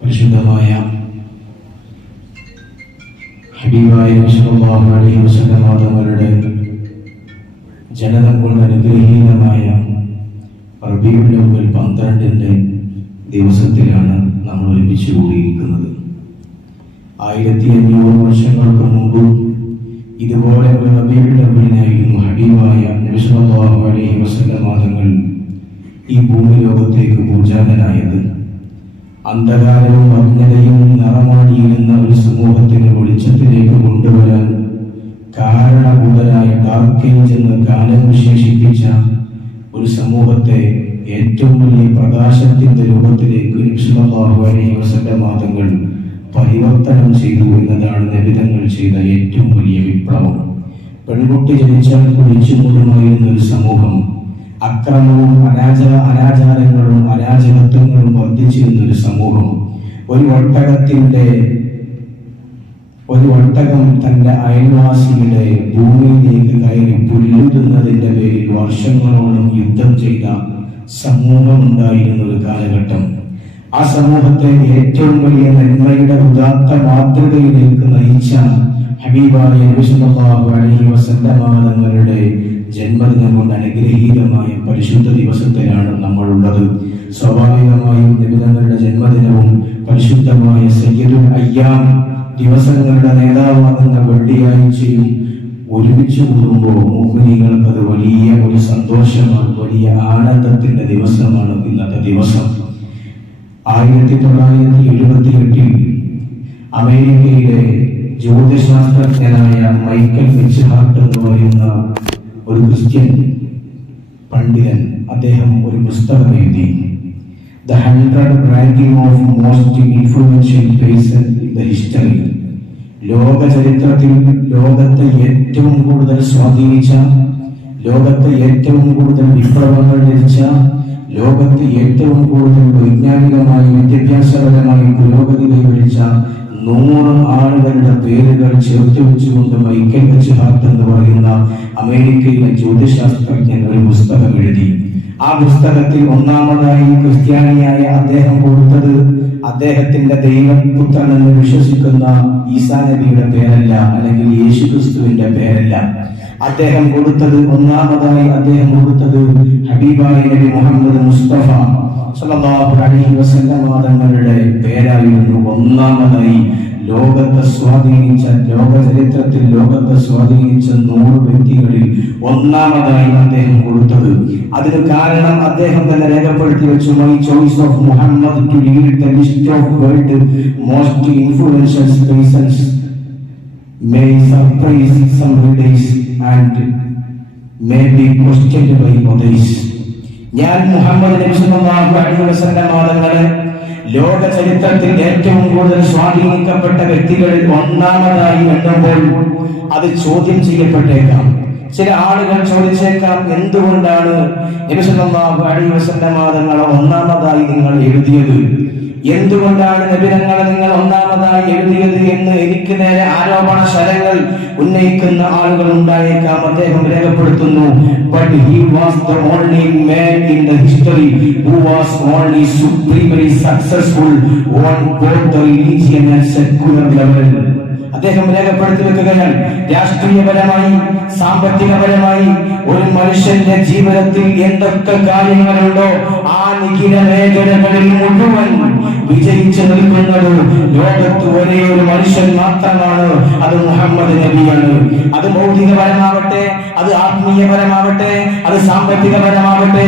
പരിശുദ്ധമായ ഹബീബായ അലൈഹി ജനനം കൊണ്ട് അനുഗ്രഹീതമായ റബീഉൽ അവ്വൽ പന്ത്രണ്ടിന്റെ ദിവസത്തിലാണ് നമ്മൾ ഒരുമിച്ച് കൂടിയിരിക്കുന്നത്. ആയിരത്തി അഞ്ഞൂറ് വർഷങ്ങൾക്ക് മുമ്പ് ഇതുപോലെ ഒരു നബിയുടെ മുന്നിലായിരുന്നു ഹബീബായ നബി സല്ലല്ലാഹു അലൈഹി വസല്ലം തങ്ങൾ ഈ ഭൂമി ലോകത്തേക്ക് പൂജാതനായത്. അന്ധകാരവും അജ്ഞതയും നിറമാടിയിരുന്ന ഒരു സമൂഹത്തിന് വെളിച്ചത്തിലേക്ക് കൊണ്ടുവരാൻ കാരണഭൂതനായ ഡാർക്ക് ഏജ് എന്ന് കാലം വിശേഷിപ്പിച്ച ഒരു സമൂഹത്തെ ഏറ്റവും വലിയ പ്രകാശത്തിന്റെ രൂപത്തിലേക്ക് വസല്ലമാതങ്ങൾ പരിവർത്തനം ചെയ്തു എന്നതാണ് നബിതങ്ങൾ ചെയ്ത ഏറ്റവും വലിയ വിപ്ലവം. പെൺകുട്ടി ജനിച്ചാൽ കുഴിച്ചു മൂടുമായിരുന്ന ഒരു സമൂഹം അക്രമവും അനാച അനാചാരങ്ങളും അരാജകത്വങ്ങളും വർദ്ധിച്ചിരുന്ന ഒരു സമൂഹം. ഒരു ഒട്ടകത്തിന്റെ ഒരു ഒട്ടകം തന്റെ അയൽവാസിയുടെ ഭൂമിയിലേക്ക് കയറി പുല്ലുതുന്നതിന്റെ പേരിൽ വർഷങ്ങളോളം യുദ്ധം ചെയ്ത സമൂഹം ഉണ്ടായിരുന്ന ഒരു കാലഘട്ടം. ആ സമൂഹത്തെ ഏറ്റവും വലിയ നന്മയുടെ ഉദാത്ത മാതൃകയിലേക്ക് നയിച്ച ഹബീബായ അലഹി അലൈഹി തങ്ങളുടെ ജന്മദിനം കൊണ്ട് അനുഗ്രഹീതമായ പരിശുദ്ധ ദിവസത്തിലാണ് നമ്മളുള്ളത്. സ്വാഭാവികമായും നബിതങ്ങളുടെ ജന്മദിനവും പരിശുദ്ധമായ സയ്യിദുൽ അയ്യാം ദിവസങ്ങളുടെ നേതാവാകുന്ന വെള്ളിയാഴ്ചയും ഒരുമിച്ച് കൂടുമ്പോൾ മോഹിനികൾക്ക് അത് വലിയ ഒരു സന്തോഷമാണ് വലിയ ആനന്ദത്തിന്റെ ദിവസമാണ് ഇന്നത്തെ ദിവസം. ആയിരത്തി തൊള്ളായിരത്തി എഴുപത്തി എട്ടിൽ അമേരിക്കയിലെ ജ്യോതിശാസ്ത്രജ്ഞനായ മൈക്കൽ മിച്ചഹാർട്ട് എന്ന് പറയുന്ന ഒരു ക്രിസ്ത്യൻ പണ്ഡിതൻ അദ്ദേഹം ഒരു പുസ്തകം എഴുതി. The hundred ranking of most influential person in the history ലോക ചരിത്രത്തിൽ ലോകത്തെ ഏറ്റവും കൂടുതൽ സ്വാധീനിച്ച ലോകത്തെ ഏറ്റവും കൂടുതൽ വിപ്ലവങ്ങൾ രചിച്ച ലോകത്തെ ഏറ്റവും കൂടുതൽ വൈജ്ഞാനികമായി വിദ്യാഭ്യാസപരമായി പുരോഗതി കൈവരിച്ച നൂറ് ആളുകളുടെ പേരുകൾ ചേർത്ത് വെച്ചുകൊണ്ട് മൈക്കൽ ഹാർട്ട് എന്ന് പറയുന്ന അമേരിക്കയിലെ ജ്യോതിശാസ്ത്രജ്ഞൻ ഒരു പുസ്തകം എഴുതി. ആ പുസ്തകത്തിൽ ഒന്നാമതായി ക്രിസ്ത്യാനിയായ അദ്ദേഹം കൊടുത്തത് അദ്ദേഹത്തിന്റെ ദൈവപുത്രൻ എന്ന് വിശ്വസിക്കുന്ന ഈസാ നബിയുടെ പേരല്ല അല്ലെങ്കിൽ യേശു ക്രിസ്തുവിന്റെ പേരല്ല. അദ്ദേഹം കൊടുത്തത് ഒന്നാമതായി അദ്ദേഹം കൊടുത്തത് ഹബീബായ നബി മുഹമ്മദ് മുസ്തഫ. തങ്ങളുടെ പേരായിരുന്നു ഒന്നാമതായി ലോകത്തെ സ്വാധീനിച്ച ലോക ചരിത്രത്തിൽ ലോകത്തെ സ്വാധീനിച്ച നൂറ് വ്യക്തികളിൽ ഒന്നാമതായി അദ്ദേഹം കൊടുത്തത് അതിന് കാരണം അദ്ദേഹം തന്നെ രേഖപ്പെടുത്തി വെച്ചു my choice of Muhammad to lead the list of world most influential persons may surprise some readers and may be questioned by others. ഞാൻ മുഹമ്മദ് നബി സല്ലല്ലാഹു അലൈഹി തങ്ങളെ ലോക ചരിത്രത്തിൽ ഏറ്റവും കൂടുതൽ സ്വാധീനിക്കപ്പെട്ട വ്യക്തികളിൽ ഒന്നാമതായി എണ്ണുമ്പോൾ അത് ചോദ്യം ചെയ്യപ്പെട്ടേക്കാം. ചില ആളുകൾ ചോദിച്ചേക്കാം എന്തുകൊണ്ടാണ് നബി സല്ലല്ലാഹു അലൈഹി വസല്ലം തങ്ങളെ ഒന്നാമതായി നിങ്ങൾ എഴുതിയത്? എന്തുകൊണ്ടാണ് നബിരങ്ങളെ നിങ്ങൾ ഒന്നാമതായി എഴുതിയത് എന്ന് എനിക്ക് നേരെ ആരോപണ ശരങ്ങൾ ഉന്നയിക്കുന്ന ആളുകൾ ഉണ്ടായേക്കാം അദ്ദേഹം രേഖപ്പെടുത്തുന്നു but he was the only man in the history who was only supremely successful on both the religion and secular level അദ്ദേഹം രേഖപ്പെടുത്തി വെക്കുകയാണ്. രാഷ്ട്രീയപരമായി സാമ്പത്തികപരമായി ഒരു മനുഷ്യന്റെ ജീവിതത്തിൽ എന്തൊക്കെ കാര്യങ്ങളുണ്ടോ ആ നിഖില മേഖലകളിൽ മുഴുവൻ വിജയിച്ചു നിൽക്കുന്നത് ലോകത്ത് ഒരേ ഒരു മനുഷ്യൻ മാത്രമാണ്. അത് മുഹമ്മദ് നബിയാണ്. അത് ഭൗതികപരമാവട്ടെ അത് ആത്മീയപരമാവട്ടെ അത് സാമ്പത്തികപരമാവട്ടെ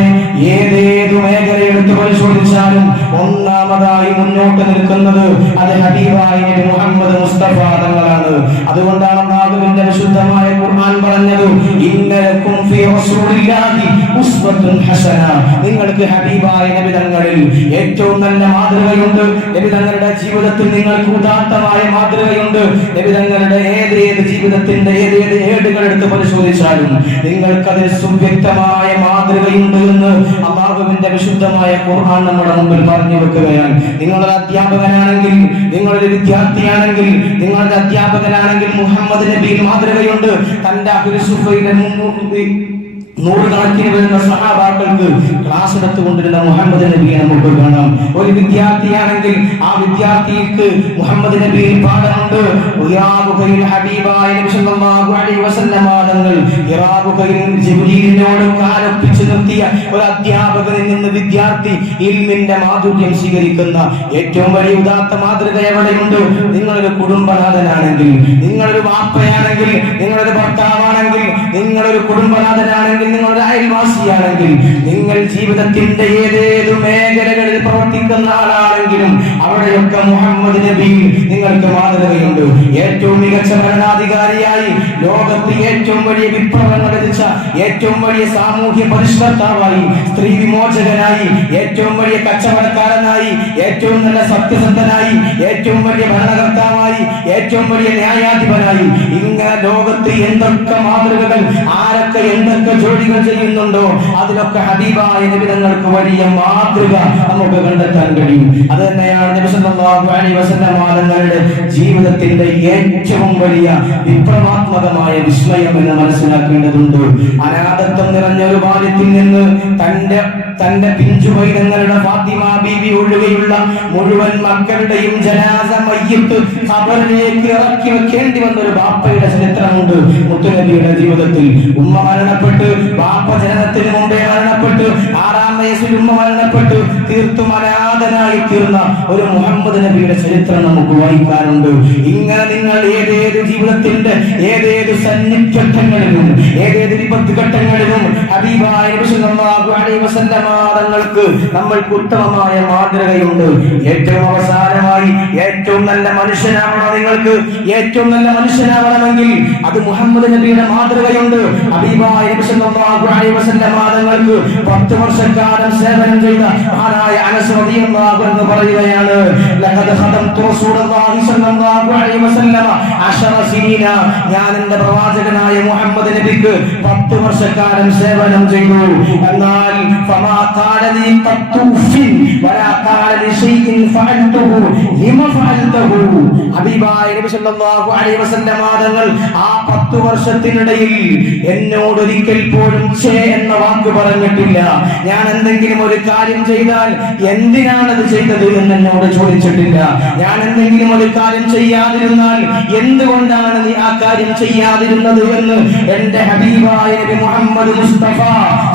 ഏതേതു മേഖല എടുത്ത് പരിശോധിച്ചാലും ഒന്നാമതായി മുന്നോട്ട് നിൽക്കുന്നത് അത് ഹബീബായ മുഹമ്മദ് മുസ്തഫ തങ്ങളാണ്. അതുകൊണ്ടാണ് നാഗുവിന്റെ വിശുദ്ധമായ ഖുർആൻ പറഞ്ഞത് ഇന്നലക്കും ഫീ റസൂലില്ലാഹി ഉസ്വത്തുൻ ഹസന. നിങ്ങൾക്ക് ഹബീബായ നബി തങ്ങളിൽ ഏറ്റവും നല്ല മാതൃകയുണ്ട് നബി തങ്ങളുടെ ജീവിതത്തിൽ നിങ്ങൾക്ക് ഉദാത്തമായ മാതൃകയുണ്ട്. നബി തങ്ങളുടെ ഏത് ഏത് ജീവിതത്തിന്റെ ഏത് ഏത് ഏടുകൾ എടുത്ത് പരിശോധിച്ചാലും നിങ്ങൾക്കതിൽ സുവ്യക്തമായ മാതൃകയുണ്ട് എന്ന് അള്ളാഹുവിന്റെ വിശുദ്ധമായ ഖുർആൻ നമ്മുടെ മുമ്പിൽ പറഞ്ഞു വെക്കുകയാണ്. നിങ്ങളൊരു അധ്യാപകനാണെങ്കിൽ നിങ്ങളൊരു വിദ്യാർത്ഥിയാണെങ്കിൽ നിങ്ങളുടെ അധ്യാപകനാണെങ്കിൽ മുഹമ്മദ് നബി മാതൃകയുണ്ട്. തന്റെ അഭിസുഫയുടെ നൂറുകണക്കിന് വരുന്ന സഹാബാക്കൾക്ക് ക്ലാസ് എടുത്തുകൊണ്ടിരുന്ന മുഹമ്മദ് നബിയെ നമുക്ക് കാണാം. ഒരു വിദ്യാർത്ഥിയാണെങ്കിൽ ആ വിദ്യാർത്ഥിക്ക് മുഹമ്മദ് നബി പാഠമുണ്ട് കാലൊപ്പിച്ചു നിർത്തിയ ഒരു അധ്യാപകനിൽ നിന്ന് വിദ്യാർത്ഥി ഇൽമിന്റെ മാധുര്യം സ്വീകരിക്കുന്ന ഏറ്റവും വലിയ ഉദാത്ത മാതൃക എവിടെയുണ്ട്? നിങ്ങളൊരു കുടുംബനാഥനാണെങ്കിൽ നിങ്ങളൊരു വാപ്പയാണെങ്കിൽ നിങ്ങളൊരു ഭർത്താവാണെങ്കിൽ നിങ്ങളൊരു കുടുംബനാഥനാണെങ്കിൽ നിങ്ങളൊരു അയൽവാസിയാണെങ്കിൽ നിങ്ങൾ ജീവിതത്തിന്റെ ഏതേതു മേഖലകളിൽ പ്രവർത്തിക്കുന്ന ആളാണെങ്കിലും അവിടെയൊക്കെ മുഹമ്മദ് നബി നിങ്ങൾക്ക് മാതൃകയുണ്ട്. ഏറ്റവും മികച്ച ഭരണാധികാരിയായി ലോകത്ത് ഏറ്റവും വലിയ വിപ്ലവങ്ങൾ രചിച്ച ഏറ്റവും വലിയ സാമൂഹ്യ പരിഷ്കർത്താവായി സ്ത്രീ വിമോചകനായി ഏറ്റവും വലിയ കച്ചവടക്കാരനായി ഏറ്റവും നല്ല സത്യസന്ധനായി ഏറ്റവും വലിയ ഭരണകർത്താവായി ഏറ്റവും വലിയ ന്യായാധിപനായി ഇങ്ങനെ ലോകത്ത് എന്തൊക്കെ മാതൃകകൾ ആരൊക്കെ എന്തൊക്കെ ജോലികൾ ചെയ്യുന്നുണ്ടോ അതിലൊക്കെ ഹബീബായ നിബിധങ്ങൾക്ക് വലിയ മാതൃക നമുക്ക് കണ്ടെത്താൻ കഴിയും. അത് തന്നെയാണ് നിമിഷങ്ങളുടെ ജീവിതത്തിന്റെ ഏറ്റവും വലിയ വിപ്ലവാത്മകമായ വിസ്മയം എന്ന് മനസ്സിലാക്കേണ്ടതുണ്ട്. അനാഥത്വം നിറഞ്ഞ ഒരു ബാല്യത്തിൽ നിന്ന് തന്റെ തന്റെ പിഞ്ചു വൈദങ്ങളുടെ ഫാത്തിമ ബീവി ഒഴികെയുള്ള മുഴുവൻ മക്കളുടെയും ജനാസ മയ്യത്ത് ഖബറിലേക്ക് ഇറക്കി വെക്കേണ്ടി വന്ന ഒരു ബാപ്പയുടെ ചരിത്രമുണ്ട് മുത്തുനബിയുടെ ജീവിതത്തിൽ. ഉമ്മ മരണപ്പെട്ട്. ബാപ്പ ജനനത്തിന് മുമ്പേ മരണപ്പെട്ട്. ആറാം വയസ്സിൽ ഉമ്മ മരണപ്പെട്ട്. തീർത്തും അനാഥനായി തീർന്ന ഒരു മുഹമ്മദ് നബിയുടെ ചരിത്രം നമുക്ക് വായിക്കാനുണ്ട്. ഇങ്ങനെ നിങ്ങൾ ഏതേത് ജീവിതത്തിന്റെ ഏതേത് സന്നിഘട്ടങ്ങളിലും ഏതേത് വിപത്ത് ഘട്ടങ്ങളിലും ഹബീബായ നബി സല്ലല്ലാഹു അലൈഹി വസല്ലമ തങ്ങൾക്ക് നമ്മൾക്ക് ഉത്തമമായ മാതൃകയുണ്ട്. ഏറ്റവും അവസാനമായി ഏറ്റവും നല്ല മനുഷ്യനാവണം നിങ്ങൾക്ക്. ഏറ്റവും നല്ല മനുഷ്യനാവണമെങ്കിൽ അത് മുഹമ്മദ് നബിയുടെ മാതൃകയുണ്ട് വസല്ലമ തങ്ങൾക്ക് പത്ത് വർഷക്കാലം സേവനം ചെയ്ത ആരായ അനസ് എന്ന് പറയുകയാണ് ലഖദ് അലൈഹി വസല്ലമ അശറ ഞാൻ എന്റെ പ്രവാചകനായ മുഹമ്മദ് നബിക്ക് പത്ത് വർഷക്കാലം സേവനം ചെയ്തു. എന്നാൽ അലൈഹി ആ പത്ത് വർഷത്തിനിടയിൽ എന്നോട് ഒരിക്കൽ പോലും ചേ എന്ന വാക്ക് പറഞ്ഞിട്ടില്ല. ഞാൻ എന്തെങ്കിലും ഒരു കാര്യം ചെയ്താൽ എന്തിനാണ് അത് ചെയ്തത് എന്ന് എന്നോട് ചോദിച്ചിട്ടില്ല. ഞാൻ എന്തെങ്കിലും ഒരു കാര്യം ചെയ്യാതിരുന്നാൽ എന്തുകൊണ്ടാണ് നീ ആ കാര്യം ചെയ്യാതിരുന്നത് എന്ന് എന്റെ ഹബീബായ നബി മുഹമ്മദ് മുസ്തഫ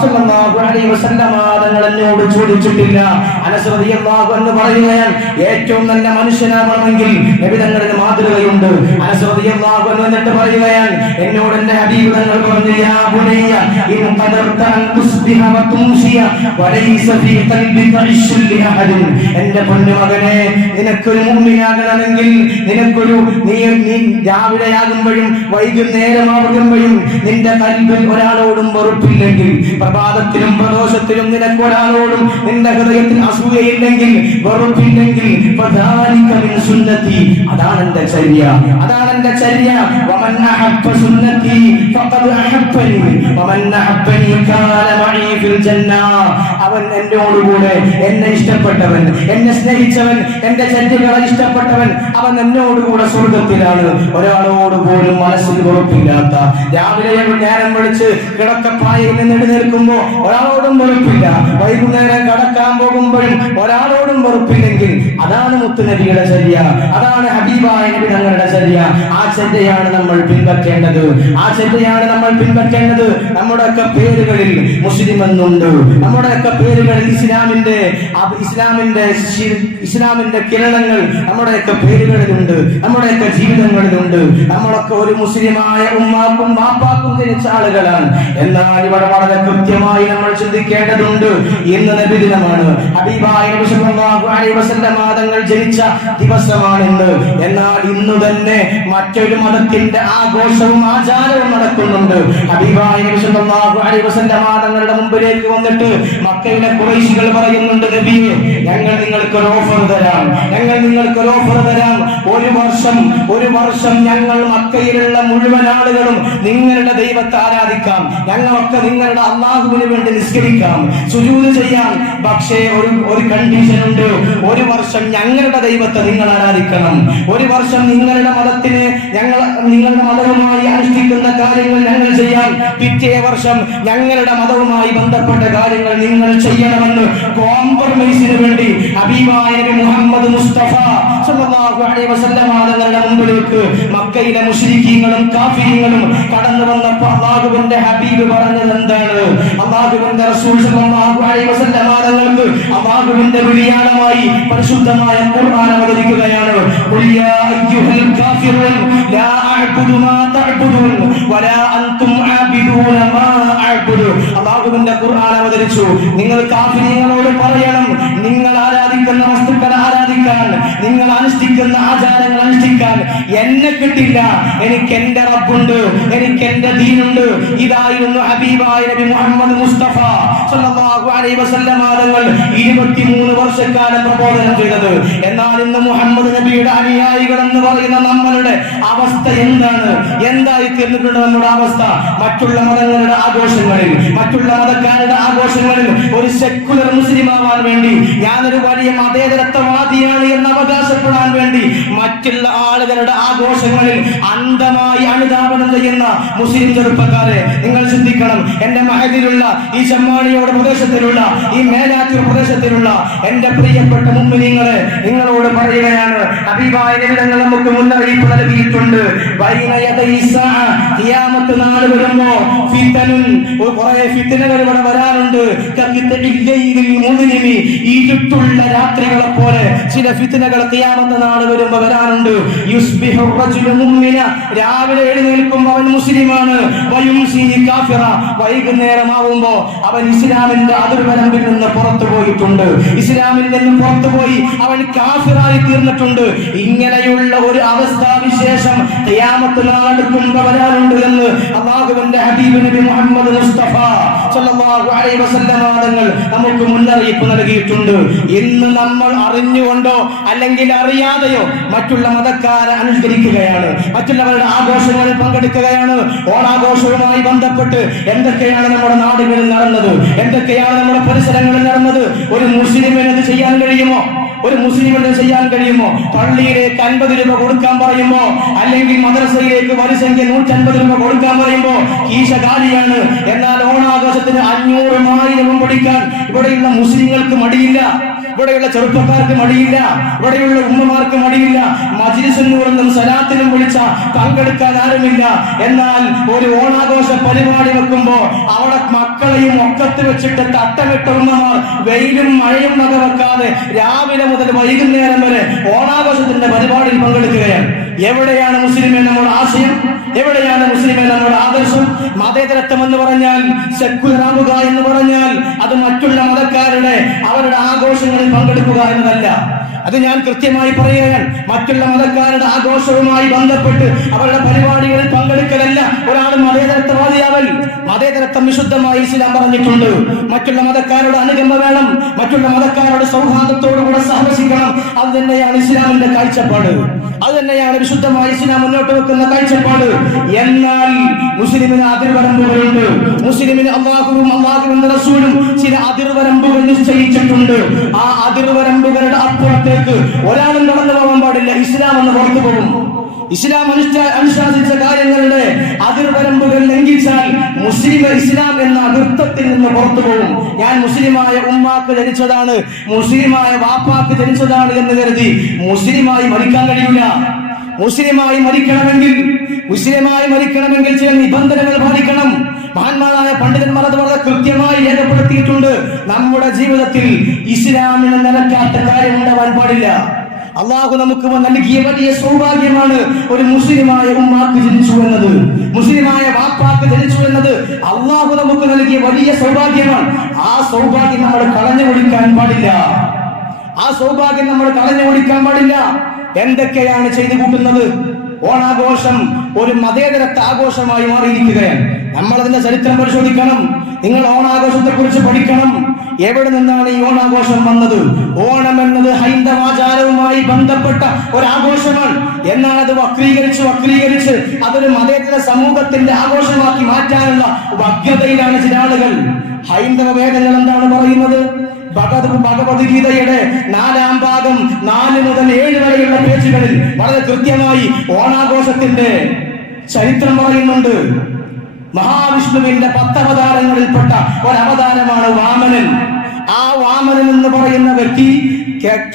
സല്ലല്ലാഹു അലൈഹി വസല്ലമ തങ്ങൾ എന്നോട് ചോദിച്ചിട്ടില്ല. അനസ് റളിയല്ലാഹു ഏറ്റവും നല്ല മനുഷ്യനാവണമെങ്കിൽ നബി തങ്ങളുടെ മാതൃകയുണ്ട്. അനസ് റളിയല്ലാഹു എന്ന് എന്നിട്ട് പറയുകയാണ് എന്നോട് എന്റെ ഹബീബ് തങ്ങൾ പറഞ്ഞു യാ ബുനയ്യ ഇൻ ഖദർത അൻ തുസ്ബിഹ വ തുംസിയ വലൈസ ഫീ ഖൽബിക നിനക്കൊരു മുഅ്മിനാകണമെങ്കിൽ നിനക്കൊരു നീ നീ രാവിലെയാകുമ്പോഴും വൈകുന്നേരമാകുമ്പോഴും നിന്റെ കൽബിൽ ഒരാളോടും വെറുപ്പില്ലെങ്കിൽ പ്രഭാതത്തിലും പ്രദോഷത്തിലും നിനക്ക് ഒരാളോടും നിന്റെ ഹൃദയത്തിൽ അസൂയയില്ലെങ്കിൽ വെറുപ്പില്ലെങ്കിൽ ഫദാലിക മിൻ സുന്നതി അതാണ് എന്റെ ചര്യ. അതാണ് എന്റെ ചര്യ. വമൻ അഹബ്ബ സുന്നതി ഫഖദ് അഹബ്ബനി വമൻ അഹബ്ബനി കാന മഈ ഫിൽ ജന്ന. അവൻ എന്നോട് കൂടെ എന്നെ ഇഷ്ടപ്പെട്ടവൻ എന്നെ സ്നേഹിച്ചവൻ എന്റെ ചര്യകളെ ഇഷ്ടപ്പെട്ടവൻ അവൻ എന്നോട് കൂടെ സ്വർഗത്തിലാണ് ഒരാളോട് പോലും മനസ്സിൽ വെറുപ്പില്ലാത്ത. രാവിലെ നേരം വിളിച്ച് കിടക്കപ്പായയിൽ നിന്ന് എഴുന്നേൽക്കുമ്പോ ഒരാളോടും വെറുപ്പില്ല. വൈകുന്നേരം കടക്കാൻ പോകുമ്പോഴും ഒരാളോടും വെറുപ്പില്ലെങ്കിൽ അതാണ് മുത്തുനബിയുടെ ചര്യ അതാണ് ഹബീബായ നബി ചര്യ ആ ചര്യയാണ് നമ്മൾ പിൻപറ്റേണ്ടത്. ആ ചര്യയാണ് നമ്മൾ പിൻപറ്റേണ്ടത്. നമ്മുടെയൊക്കെ പേരുകളിൽ മുസ്ലിം എന്നുണ്ട്. നമ്മുടെയൊക്കെ പേരുകളിൽ ഇസ്ലാമിന്റെ ഇസ്ലാമിന്റെ ഇസ്ലാമിന്റെ കിരണങ്ങൾ നമ്മുടെയൊക്കെ പേരുകളിലുണ്ട്. നമ്മുടെയൊക്കെ ജീവിതങ്ങളിലുണ്ട്. നമ്മളൊക്കെ ഒരു മുസ്ലിമായ ഉമ്മാക്കും വാപ്പാക്കും ജനിച്ച ആളുകളാണ്. എന്നാൽ ഇവിടെ വളരെ കൃത്യമായി നമ്മൾ ചിന്തിക്കേണ്ടതുണ്ട്. ഇന്ന് നബിദിനമാണ്. ഹബീബായ നബി സല്ലല്ലാഹു അലൈഹി വസല്ലം തങ്ങൾ ജനിച്ച ദിവസമാണെന്ന്. എന്നാൽ ഇന്ന് തന്നെ മറ്റൊരു മതത്തിന്റെ ആഘോഷവും ആചാരവും നടക്കുന്നുണ്ട്. ഹബീബായ നബി സല്ലല്ലാഹു അലൈഹി വസല്ലം തങ്ങളുടെ മുമ്പിലേക്ക് വന്നിട്ട് മക്കയിലെ കുറേശികൾ പറയുന്നുണ്ട് നബിയെ ഞങ്ങൾ നിങ്ങൾക്ക് ഒരു ഓഫർ തരാം. ഞങ്ങൾ നിങ്ങൾക്ക് ഒരു ഓഫർ തരാം. ഒരു വർഷം ഒരു വർഷം ഞങ്ങൾ മക്കയിലുള്ള മുഴുവൻ ആളുകളും നിങ്ങളുടെ ദൈവത്തെ ആരാധിക്കാം. ഞങ്ങളൊക്കെ നിങ്ങളുടെ അള്ളാഹുവിന് വേണ്ടി നിസ്കരിക്കാം. സുജൂത് ചെയ്യാം. പക്ഷേ ഒരു ഒരു കണ്ടീഷൻ ഉണ്ട് ഒരു വർഷം ഞങ്ങളുടെ ദൈവത്തെ നിങ്ങൾ ആരാധിക്കണം. ഒരു വർഷം നിങ്ങളുടെ മതത്തിന് ഞങ്ങൾ നിങ്ങളുടെ മതവുമായി അനുഷ്ഠിക്കുന്ന കാര്യങ്ങൾ ഞങ്ങൾ ചെയ്യാം പിറ്റേ വർഷം ഞങ്ങളുടെ മതവുമായി ബന്ധപ്പെട്ട കാര്യങ്ങൾ നിങ്ങൾ ചെയ്യണമെന്ന് കോംപ്രമൈസിന് വേണ്ടി അഭിമായ മുഹമ്മദ് മുസ്തഫ തങ്ങളുടെ മക്കയിലെ കാഫിരീങ്ങളും കടന്നു വന്ന ഹബീബ് പറഞ്ഞത് എന്താണ്? അള്ളാഹുവിന്റെ റസൂൽ വിളിയാളമായി പരിശുദ്ധമായ ഖുർആൻ അവതരിക്കുകയാണ് ഖുൽ യാ അയ്യുഹൽ കാഫിറൂൻ ലാ അഅ്ബുദു മാ തഅ്ബുദൂൻ വലാ അൻതും ആബിദൂന മാ അഅ്ബുദു അല്ലാഹുവിന്റെ ഖുർആൻ അവതരിച്ചു. നിങ്ങൾ കാഫിരീങ്ങളോട് പറയണം. നിങ്ങൾ ആരാധിക്കുന്ന വസ്തുക്കളെ ആരാധിക്കാൻ നിങ്ങൾ അനുഷ്ഠിക്കുന്ന ആചാരങ്ങൾ അനുഷ്ഠിക്കാൻ എന്നെ കിട്ടില്ല എനിക്ക് എന്റെ റബ്ബുണ്ട് എനിക്ക് എന്റെ ദീനുണ്ട്. ഇതായിരുന്നു ഹബീബായ നബി മുഹമ്മദ് മുസ്തഫ സല്ലല്ലാഹു അലൈഹി വസല്ലമ തങ്ങൾ 23 വർഷക്കാലം പ്രബോധനം ചെയ്തത്. എന്നാൽ ഇന്ന് മുഹമ്മദ് നബിയുടെ അനുയായികൾ എന്ന് പറയുന്ന നമ്മളുടെ അവസ്ഥ എന്താണ്? എന്തായി തീർന്നിട്ടുണ്ട് നമ്മുടെ അവസ്ഥ? മറ്റുള്ള മതങ്ങളുടെ ആഘോഷങ്ങളിൽ മറ്റുള്ള മതക്കാരുടെ ആഘോഷങ്ങളിൽ ഒരു സെക്കുലർ മുസ്ലിം ആവാൻ വേണ്ടി ഞാനൊരു വലിയ മതേതരത്വവാദിയാണ് എന്ന് അവകാശപ്പെടാൻ വേണ്ടി മറ്റുള്ള ആളുകളുടെ ആഘോഷങ്ങളിൽ അന്ധമായി അനുതാപനം ചെയ്യുന്ന മുസ്ലിം ചെറുപ്പക്കാരെ നിങ്ങൾ ശ്രദ്ധിക്കണം എന്റെ മഹലിലുള്ള ഈ ചെമ്മാണിയോട് പ്രദേശത്തിലുള്ള ഈ മേലാറ്റൂർ പ്രദേശത്തിലുള്ള എന്റെ പ്രിയപ്പെട്ട മുമ്പിനിങ്ങളെ നിങ്ങളോട് പറയുകയാണ്. അഭിപ്രായ നിമിടങ്ങൾ നമുക്ക് മുന്നറിയിപ്പ് നൽകിയിട്ടുണ്ട്. ഫിത്തനുകൾ ഇവിടെ വരാറുണ്ട്. ഇരുട്ടുള്ള രാത്രികളെ പോലെ ചില ഫിത്തനകൾ ഖിയാമത്ത് നാട് വരുമ്പോ വരാനുണ്ട്. രാവിലെ എഴുന്നേൽക്കുമ്പോ അവൻ മുസ്ലിമാണ്. വൈകുന്നേരമാവുമ്പോ അവൻ ഇസ്ലാമിന്റെ അതിർവരമ്പിൽ നിന്ന് പുറത്തു പോയിട്ടുണ്ട്. ഇസ്ലാമിൽ നിന്ന് പുറത്തു പോയി അവൻ കാഫിറായി തീർന്നിട്ടുണ്ട്. ഇങ്ങനെയുള്ള ഒരു അവസ്ഥാവിശേഷം ഖിയാമത്ത് നാടുക്കുമ്പോ വരാനുണ്ട് എന്ന് അള്ളാഹുവിന്റെ ഹബീബ് നബി മുഹമ്മദ് മുസ്തഫ സല്ലല്ലാഹു അലൈഹി വസല്ലമ തങ്ങൾ നമുക്ക് മുന്നറിയിപ്പ് നൽകിയിട്ടുണ്ട്. ഇന്ന് നമ്മൾ അറിഞ്ഞുകൊണ്ടോ അല്ലെങ്കിൽ അറിയാതെയോ മറ്റുള്ള മതക്കാരെ അനുഷ്കരിക്കുകയാണ് മറ്റുള്ളവരുടെ ആഘോഷങ്ങളിൽ പങ്കെടുക്കുകയാണ്. ഓണാഘോഷവുമായി ബന്ധപ്പെട്ട് എന്തൊക്കെയാണ് നമ്മുടെ നാടുകളിൽ നടന്നത്? എന്തൊക്കെയാണ് നമ്മുടെ പരിസരങ്ങളിൽ നടന്നത്? ഒരു മുസ്ലിമിന് ചെയ്യാൻ കഴിയുമോ? ഒരു മുസ്ലിമിന് ചെയ്യാൻ കഴിയുമോ? പള്ളിയിലേക്ക് അൻപത് രൂപ കൊടുക്കാൻ പറയുമ്പോ അല്ലെങ്കിൽ മദ്രസയിലേക്ക് വരിസംഖ്യ നൂറ്റൻപത് രൂപ കൊടുക്കാൻ പറയുമ്പോ കീശ കാലിയാണ് എന്നാൽ ഓണാഘോഷത്തിന് അഞ്ഞൂറ് ആയിരം പിടിക്കാൻ ഇവിടെയുള്ള മുസ്ലിങ്ങൾക്ക് മടിയില്ല. ഇവിടെയുള്ള ചെറുപ്പക്കാർക്ക് മടിയില്ല. ഇവിടെയുള്ള ഉമ്മമാർക്ക് മടിയില്ല. മജിലിസിനും സലാത്തിനും വിളിച്ച പങ്കെടുക്കാൻ ആരുമില്ല. എന്നാൽ ഒരു ഓണാഘോഷ പരിപാടി വെക്കുമ്പോ അവിടെ മക്കളെയും ഒക്കത്ത് വെച്ചിട്ട് തട്ടമിട്ട ഉമ്മമാർ വെയിലും മഴയും വക വെക്കാതെ രാവിലെ മുതൽ വൈകുന്നേരം വരെ ഓണാഘോഷത്തിന്റെ പരിപാടിയിൽ പങ്കെടുക്കുകയാണ്. എവിടെയാണ് മുസ്ലിമെ നമ്മുടെ ആശയം? എവിടെയാണ് മുസ്ലിമെ നമ്മുടെ ആദർശം? മതേതരത്വം എന്ന് പറഞ്ഞാൽ സെക്കുലറാവുക എന്ന് പറഞ്ഞാൽ അത് മറ്റുള്ള മതക്കാരുടെ അവരുടെ ആഘോഷങ്ങളിൽ പങ്കെടുക്കുക എന്നതല്ല. അത് ഞാൻ കൃത്യമായി പറയുകയാണ്. മറ്റുള്ള മതക്കാരുടെ ആഘോഷവുമായി ബന്ധപ്പെട്ട് അവരുടെ പരിപാടികളിൽ പങ്കെടുക്കലല്ല. ഒരാൾ മതേതരത്വവാദിയാവൽ. മതേതരത്വം വിശുദ്ധമായി ഇസ്ലാം പറഞ്ഞിട്ടുണ്ട്. മറ്റുള്ള മതക്കാരോട് അനുകമ്പ വേണം. മറ്റുള്ള മതക്കാരോട് സൗഹാർദ്ദത്തോടുകൂടെ സഹവസിക്കണം. അത് തന്നെയാണ് ഇസ്ലാമിന്റെ കാഴ്ചപ്പാട്. അത് തന്നെയാണ് വിശുദ്ധമായി ഇസ്ലാം മുന്നോട്ട് വെക്കുന്ന കാഴ്ചപ്പാട്. എന്നാൽ മുസ്ലിമിന് അതിർവരമ്പുകളുണ്ട്. മുസ്ലിമിന് അള്ളാഹുവും അള്ളാഹുവിന്റെ റസൂലും ചില അതിർവരമ്പുകൾ നിശ്ചയിച്ചിട്ടുണ്ട്. ആ അതിർവരമ്പുകളുടെ അപ്പുറത്തേക്ക് ഒരാളും കടന്നു പോകാൻ പാടില്ല. ഇസ്ലാം എന്ന് പുറത്തു പോകും. ഇസ്ലാം അനുഷ്ഠാ അനുശാസിച്ച കാര്യങ്ങളുടെ അതിർവരമ്പുകൾ ലംഘിച്ചാൽ മുസ്ലിം ഇസ്ലാം എന്ന വൃത്തത്തിൽ നിന്ന് പുറത്തു പോകും. ഞാൻ മുസ്ലിമായ ഉമ്മാക്ക് ജനിച്ചതാണ് മുസ്ലിമായ വാപ്പാക്ക് ജനിച്ചതാണ് എന്ന് കരുതി മുസ്ലിമായി മരിക്കാൻ കഴിയില്ല മുസ്ലിമായി മരിക്കണമെങ്കിൽ മുസ്ലിമായി മരിക്കണമെങ്കിൽ ചില നിബന്ധനകൾ പാലിക്കണം. മഹാന്മാരായ പണ്ഡിതന്മാർ അത് വളരെ കൃത്യമായി രേഖപ്പെടുത്തിയിട്ടുണ്ട്. നമ്മുടെ ജീവിതത്തിൽ ഇസ്ലാമിനെ നിലക്കാത്ത കാര്യം ഉണ്ടാവാൻ പാടില്ല. അള്ളാഹു നമുക്ക് നൽകിയ വലിയ സൗഭാഗ്യമാണ് ഒരു മുസ്ലിമായ ഉമ്മാക്ക് ജനിച്ചു എന്നത്. മുസ്ലിമായ വാപ്പാക്ക് ജനിച്ചു എന്നത് അള്ളാഹു നമുക്ക് നൽകിയ വലിയ സൗഭാഗ്യമാണ്. ആ സൗഭാഗ്യം നമ്മൾ കളഞ്ഞു കുടിക്കാൻ പാടില്ല. ആ സൗഭാഗ്യം നമ്മൾ കളഞ്ഞു കുടിക്കാൻ പാടില്ല. എന്തൊക്കെയാണ് ചെയ്തു കൂട്ടുന്നത്? ഓണാഘോഷം ഒരു മതേതരത്തെ ആഘോഷമായി മാറിയിരിക്കുകയാണ്. നമ്മൾ അതിന്റെ ചരിത്രം പരിശോധിക്കണം. നിങ്ങൾ ഓണാഘോഷത്തെ കുറിച്ച് പഠിക്കണം. എവിടെ നിന്നാണ് ഈ ഓണാഘോഷം വന്നത്? ഓണം എന്നത് ഹൈന്ദവാചാരവുമായി ബന്ധപ്പെട്ട ഒരാഘോഷമാണ്. എന്നാൽ അത് വക്രീകരിച്ച് വക്രീകരിച്ച് അതൊരു മതേതര സമൂഹത്തിന്റെ ആഘോഷമാക്കി മാറ്റാനുള്ള വക്രതയിലാണ് ചില ആളുകൾ. ഹൈന്ദവ വേദങ്ങൾ എന്താണ് പറയുന്നത്? ഭഗവത് ഭഗവത്ഗീതയുടെ നാലാം ഭാഗം നാല് മുതൽ ഏഴ് വരെയുള്ള പേജുകളിൽ വളരെ കൃത്യമായി ഓണാഘോഷത്തിന്റെ ചരിത്രം പറയുന്നുണ്ട്. മഹാവിഷ്ണുവിന്റെ പത്തവതാരങ്ങളിൽപ്പെട്ട ഒരവതാരമാണ് വാമനൻ. ആ വാമനൻ എന്ന് പറയുന്ന വ്യക്തി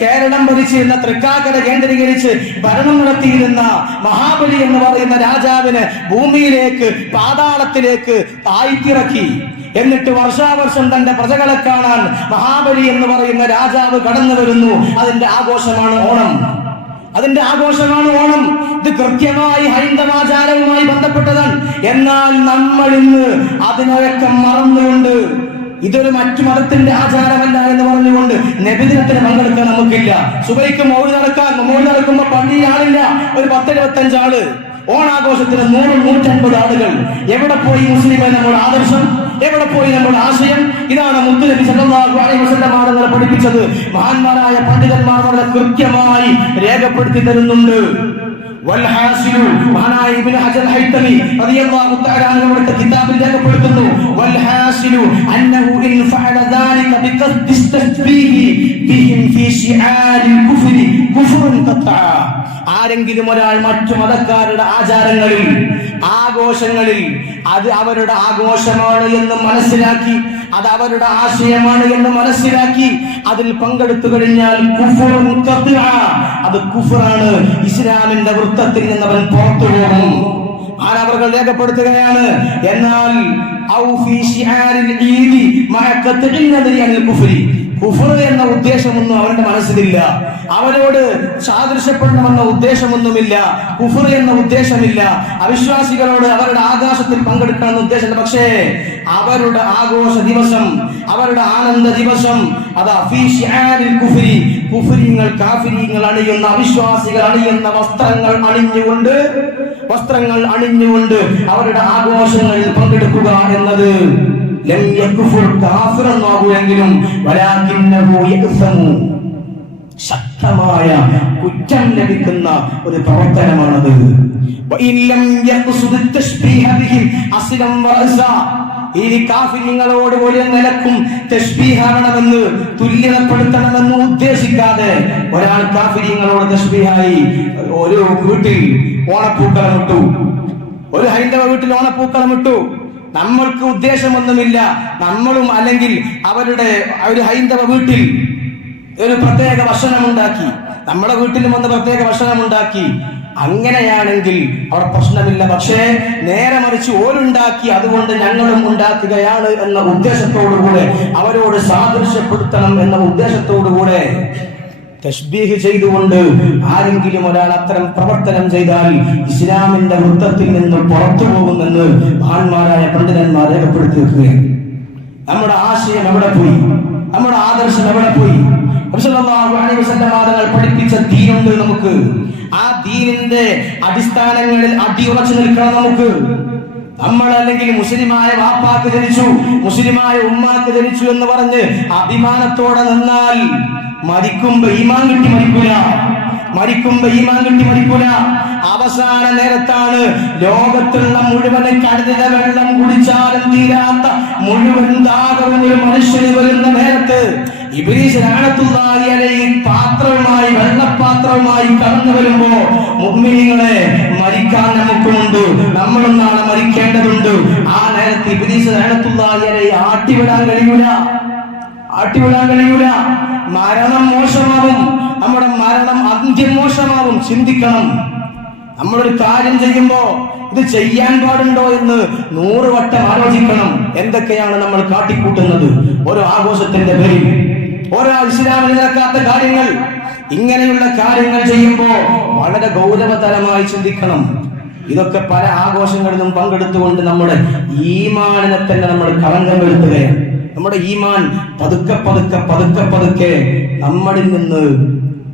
കേരളം ഭരിച്ചിരുന്ന തൃക്കാക്കര കേന്ദ്രീകരിച്ച് ഭരണം നടത്തിയിരുന്ന മഹാബലി എന്ന് പറയുന്ന രാജാവിന് ഭൂമിയിലേക്ക് പാതാളത്തിലേക്ക് താഴ്ത്തിറക്കി എന്നിട്ട് വർഷാവർഷം തന്റെ പ്രജകളെ കാണാൻ മഹാബലി എന്ന് പറയുന്ന രാജാവ് കടന്നു വരുന്നു. അതിന്റെ ആഘോഷമാണ് ഓണം. അതിന്റെ ആഘോഷമാണ് ഓണം. ഇത് കൃത്യമായി ഹൈന്ദവാചാരവുമായി ബന്ധപ്പെട്ടതാണ്. എന്നാൽ നമ്മൾ ഇന്ന് അതിനൊക്കെ മറന്നുകൊണ്ട് ഇതൊരു മറ്റു മതത്തിന്റെ ആചാരമല്ല എന്ന് പറഞ്ഞുകൊണ്ട് നബിദിനത്തിന് പങ്കെടുക്കാൻ നമുക്കില്ല. സുബൈക്ക് മൗഴി നടക്കാൻ മൗഴി നടക്കുമ്പോ പള്ളിയിൽ ആളില്ല. ഒരു പത്തിരുപത്തഞ്ച് ആൾ ഓണാഘോഷത്തിന് നൂറ് നൂറ്റൻപത് ആളുകൾ. എവിടെ പോയി മുസ്ലിം നമ്മുടെ ആദർശം? എവിടെ പോയി നമ്മുടെ ആശയം? ഇതാണ് മുത്തുനബി സല്ലല്ലാഹു അലൈഹി വസല്ലം പഠിപ്പിച്ചത്. മഹാന്മാരായ പണ്ഡിതന്മാർ വളരെ കൃത്യമായി രേഖപ്പെടുത്തി തരുന്നുണ്ട്. ഇബ്നു ഹൈതമി തആല രേഖപ്പെടുത്തുന്നു. വൽഹാസിലു അന്നഹു ഫഅല ഫീ കുഫ്രി ആരെങ്കിലും ഒരാൾ മറ്റു മതക്കാരുടെ ആചാരങ്ങളിൽ ആഘോഷങ്ങളിൽ അത് അവരുടെ ആഘോഷമാണ് എന്ന് മനസ്സിലാക്കി അത് അവരുടെ ആശയമാണ് എന്ന് മനസ്സിലാക്കി അതിൽ പങ്കെടുത്തു കഴിഞ്ഞാൽ. അത് കുഫറാണ് ഇസ്ലാമിന്റെ വൃത്തത്തിൽ നിന്ന് അവൻ പുറത്തു പോകും. ആരവർകൾ രേഖപ്പെടുത്തുകയാണ്? എന്നാൽ ഈദി കുഫ്രി. കുഫർ എന്ന ഉദ്ദേശമൊന്നും അവന്റെ മനസ്സിലില്ല. അവരോട് സാദൃശ്യപ്പെടണമെന്ന ഉദ്ദേശമൊന്നുമില്ല. കുഫർ എന്ന ഉദ്ദേശമില്ല. അവിശ്വാസികളോട് അവരുടെ ആകാശത്തിൽ പങ്കെടുക്കണമെന്ന ഉദ്ദേശമില്ല പക്ഷേ അവരുടെ ആഘോഷ ദിവസം അവരുടെ ആനന്ദ ദിവസം അതാ കുഫരി. കുഫരിങ്ങൾ കാഫിരിങ്ങൾ അണിയുന്ന അവിശ്വാസികൾ അണിയുന്ന വസ്ത്രങ്ങൾ അണിഞ്ഞുകൊണ്ട് വസ്ത്രങ്ങൾ അണിഞ്ഞുകൊണ്ട് അവരുടെ ആഘോഷങ്ങളിൽ പങ്കെടുക്കുക എന്നത് കാഫിറെന്നാകുമെങ്കിലും ശക്തമായ കുറ്റം ലഭിക്കുന്ന ഒരു പ്രവർത്തനമാണത്. ഇനി കാഫിരിങ്ങളോട് ഒരു നിലക്കും തെഷ്ബീഹാകണമെന്ന് തുല്യതപ്പെടുത്തണമെന്ന് ഉദ്ദേശിക്കാതെ ഒരാൾ കാഫിരിങ്ങളോട് തശ്ബീഹായി ഒരു വീട്ടിൽ ഓണപ്പൂക്കളം ഇട്ടു. ഒരു ഹൈന്ദവ വീട്ടിൽ ഓണപ്പൂക്കളം ഇട്ടു. നമ്മൾക്ക് ഉദ്ദേശമൊന്നുമില്ല. നമ്മളും അല്ലെങ്കിൽ അവരുടെ ഒരു ഹൈന്ദവ വീട്ടിൽ ഒരു പ്രത്യേക ഭക്ഷണം ഉണ്ടാക്കി നമ്മുടെ വീട്ടിലും വന്ന് പ്രത്യേക ഭക്ഷണം ഉണ്ടാക്കി അങ്ങനെയാണെങ്കിൽ അവിടെ പ്രശ്നമില്ല. പക്ഷേ നേരെ മറിച്ച് ഓരുണ്ടാക്കി അതുകൊണ്ട് ഞങ്ങളും ഉണ്ടാക്കുകയാണ് എന്ന ഉദ്ദേശത്തോടുകൂടെ അവരോട് സാദൃശ്യപ്പെടുത്തണം എന്ന ഉദ്ദേശത്തോടുകൂടെ തഷ്ബീഹ് ചെയ്തുകൊണ്ട് ആരെങ്കിലും ഒരാൾ അത്തരം പ്രവർത്തനം ചെയ്താൽ ഇസ്ലാമിന്റെ വൃത്തത്തിൽ നിന്ന് പുറത്തു പോകുമെന്ന് മഹാന്മാരായ പണ്ഡിതന്മാർ രേഖപ്പെടുത്തി വെക്കുകയാണ്. നമ്മുടെ ആശയം എവിടെ പോയി? നമ്മുടെ ആദർശം എവിടെ പോയി? തങ്ങൾ പഠിപ്പിച്ച ദീനുണ്ട് നമുക്ക്. ആ ദീനിന്റെ അടിസ്ഥാനങ്ങളിൽ അടിയുറച്ചു നിൽക്കണം നമുക്ക്. നമ്മൾ അല്ലെങ്കിൽ മുസ്ലിമായ വാപ്പാക്ക് ജനിച്ചു മുസ്ലിമായ ഉമ്മാക്ക് ജനിച്ചു എന്ന് പറഞ്ഞ് അഭിമാനത്തോടെ നിന്നാൽ മരിക്കുമ്പോ ഈമാൻ കിട്ടി മരിക്കൂല. മരിക്കുമ്പോ ഈമാൻ കിട്ടി മരിക്കൂല. അവസാന നേരത്താണ് ലോകത്തുള്ള മുഴുവൻ കടുത വെള്ളം കുടിച്ചാലും തീരാത്ത മുഴുവൻ ദാഹവും ഒരു മനുഷ്യന് വരുന്ന നേരത്ത് പാത്രവുമായി വെള്ളപ്പാത്രവുമായി കടന്നു വരുമ്പോ മുഅ്മിനീങ്ങളെ മരിക്കാൻ നമുക്കുമുണ്ട്. നമ്മളും നാളെ മരിക്കേണ്ടതുണ്ട്. ആ നേരത്ത് ഇബ്ലീസ് അലൈഹി ആട്ടിവിടാൻ കഴിയൂല. ആട്ടിവിടാൻ കഴിയൂല. മരണം മോശമാവും. നമ്മുടെ മരണം അന്ത്യം മോശമാവും. ചിന്തിക്കണം. നമ്മളൊരു കാര്യം ചെയ്യുമ്പോ ഇത് ചെയ്യാൻ പാടുണ്ടോ എന്ന് നൂറ് വട്ടം ആലോചിക്കണം. എന്തൊക്കെയാണ് നമ്മൾ കാട്ടിക്കൂട്ടുന്നത്? ഓരോ ആഘോഷത്തിന്റെ പേരിൽ. ഓരോ ഇസ്ലാമിൽ നടക്കാത്ത കാര്യങ്ങൾ ഇങ്ങനെയുള്ള കാര്യങ്ങൾ ചെയ്യുമ്പോൾ വളരെ ഗൗരവതരമായി ചിന്തിക്കണം. ഇതൊക്കെ പല ആഘോഷങ്ങളിലും പങ്കെടുത്തുകൊണ്ട് നമ്മുടെ ഈമാനിനെ തന്നെ നമ്മൾ കളങ്കം വരുത്തുകയാണ്. നമ്മുടെ ഈമാൻ പതുക്കെ പതുക്കെ പതുക്കെ പതുക്കെ നമ്മളിൽ നിന്ന്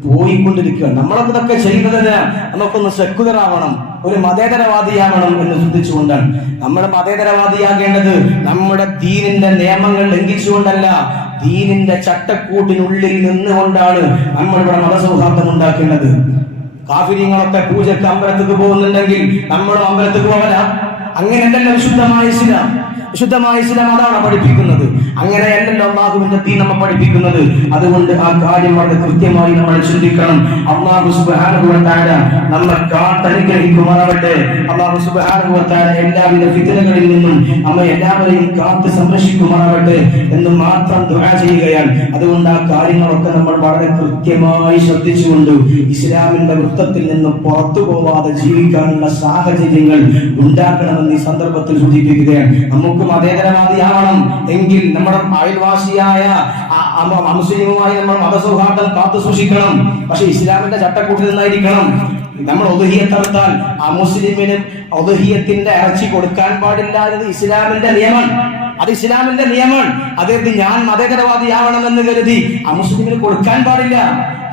പോയിക്കൊണ്ടിരിക്കുക നമ്മളൊക്കെ ഇതൊക്കെ ചെയ്യുന്നതിന് നമുക്കൊന്ന് സെക്കുലർ ആവണം ഒരു മതേതരവാദിയാവണം എന്ന് ചിന്തിച്ചുകൊണ്ടാണ് നമ്മൾ മതേതരവാദിയാകേണ്ടത് നമ്മുടെ ദീനിന്റെ നിയമങ്ങൾ ലംഘിച്ചുകൊണ്ടല്ല ദീനിന്റെ ചട്ടക്കൂട്ടിനുള്ളിൽ നിന്നുകൊണ്ടാണ് നമ്മൾ ഇവിടെ മതസൗഹാർദ്ദം ഉണ്ടാക്കേണ്ടത്. കാഫിര്യങ്ങളൊക്കെ പൂജക്ക് അമ്പലത്തേക്ക് പോകുന്നുണ്ടെങ്കിൽ നമ്മളും അമ്പലത്തേക്ക് പോകല അങ്ങനെയല്ലല്ലോ വിശുദ്ധമായ ഇസ്ലാം. വിശുദ്ധമായ ഇസ്ലാം അതാണ് പഠിപ്പിക്കുന്നത്? അങ്ങനെയല്ലല്ലോ അള്ളാഹുവിന്റെ തീ നമ്മെ പഠിപ്പിക്കുന്നത്? അതുകൊണ്ട് ആ കാര്യം വളരെ കൃത്യമായി നമ്മൾ ചിന്തിക്കണം അള്ളാഹു തആല നമ്മെ കാത്തനുഗ്രഹിക്കുമാറാവട്ടെ അള്ളാഹു തആല എല്ലാവിധ ഫിത്നകളിൽ നിന്നും നമ്മെ എല്ലാവരെയും കാത്ത് സംരക്ഷിക്കുമാറാവട്ടെ എന്ന് മാത്രം ദുആ ചെയ്യുകയാണ്. അതുകൊണ്ട് ആ കാര്യങ്ങളൊക്കെ നമ്മൾ വളരെ കൃത്യമായി ശ്രദ്ധിച്ചുകൊണ്ട് ഇസ്ലാമിന്റെ വൃത്തത്തിൽ നിന്ന് പുറത്തു പോവാതെ ജീവിക്കാനുള്ള സാഹചര്യങ്ങൾ ഉണ്ടാക്കണമെന്ന് ഈ സന്ദർഭത്തിൽ സൂചിപ്പിക്കുകയാണ്. നമുക്കും അതേതരവാദിയാവണം. എങ്കിൽ നമ്മുടെ അയൽവാസിയായ മനുസ്ലിമുമായി നമ്മൾ മതസൗഹാർദ്ദം കാത്തു സൂക്ഷിക്കണം. പക്ഷെ ഇസ്ലാമിന്റെ ചട്ടക്കൂട്ടിൽ നിന്നായിരിക്കണം. നമ്മൾ ഒതുഹിയത്തെടുത്താൽ ആ മുസ്ലിമിന് ഒതുഹിയത്തിന്റെ ഇറച്ചി കൊടുക്കാൻ പാടില്ല എന്നത് ഇസ്ലാമിന്റെ നിയമം. അത് ഇസ്ലാമിന്റെ നിയമം. അതായത് ഞാൻ മതേതരവാദിയാവണമെന്ന് കരുതി ആ മുസ്ലിമിന് കൊടുക്കാൻ പാടില്ല.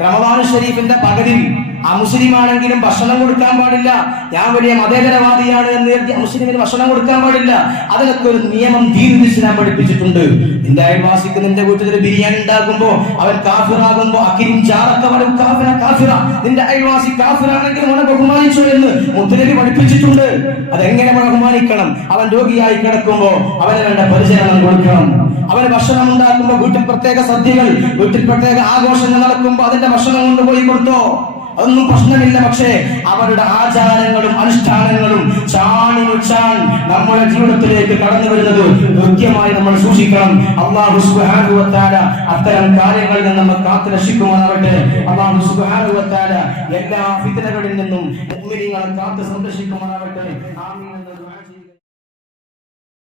റമദാൻ ഷരീഫിന്റെ പകലിൽ ആ മുസ്ലിം ആണെങ്കിലും ഭക്ഷണം കൊടുക്കാൻ പാടില്ല. ഞാൻ വലിയ മതേതരവാദിയാണ് എന്ന് കരുതി മുസ്ലിമിന് ഭക്ഷണം കൊടുക്കാൻ പാടില്ല. അതിനൊക്കെ ഒരു നിയമം ദീർഘിച്ച് ഞാൻ പഠിപ്പിച്ചിട്ടുണ്ട്. നിന്റെ അയൽവാസിക്ക് നിന്റെ വീട്ടിൽ ഒരു ബിരിയാണി ഉണ്ടാക്കുമ്പോ അവൻ കാഫിറാകുമ്പോ അക്കിരിം ചാറൊക്കെ അവനും കാഫിറ കാഫിറ. നിന്റെ അയൽവാസി കാഫിറാണെങ്കിൽ അവനെ ബഹുമാനിച്ചു എന്ന് മുത്തലബി പഠിപ്പിച്ചിട്ടുണ്ട്. അതെങ്ങനെ ബഹുമാനിക്കണം? അവൻ രോഗിയായി കിടക്കുമ്പോ അവന് വേണ്ട പരിചരണം കൊടുക്കണം. അവന് ഭക്ഷണം ഉണ്ടാക്കുമ്പോ വീട്ടിൽ പ്രത്യേക സദ്യകൾ വീട്ടിൽ പ്രത്യേക ആഘോഷങ്ങൾ നടക്കുമ്പോ അതിന്റെ ഭക്ഷണം കൊണ്ടുപോയി കൊടുത്തോ? അതൊന്നും പ്രശ്നമില്ല പക്ഷേ അവരുടെ ആചാരങ്ങളും അനുഷ്ഠാനങ്ങളും ചാണിനുച്ചാൻ നമ്മുടെ ജീവിതത്തിലേക്ക് കടന്നു വരുന്നത് കൃത്യമായി നമ്മൾ സൂക്ഷിക്കണം അള്ളാഹു തആല അത്തരം കാര്യങ്ങളിൽ നിന്ന് നമ്മൾ കാത്തു രക്ഷിക്കുമാറാവട്ടെ അള്ളാഹു തആല എല്ലാ ഫിത്നകളിൽ നിന്നും കാത്തു സംരക്ഷിക്കുമാറാവട്ടെ ആമീൻ.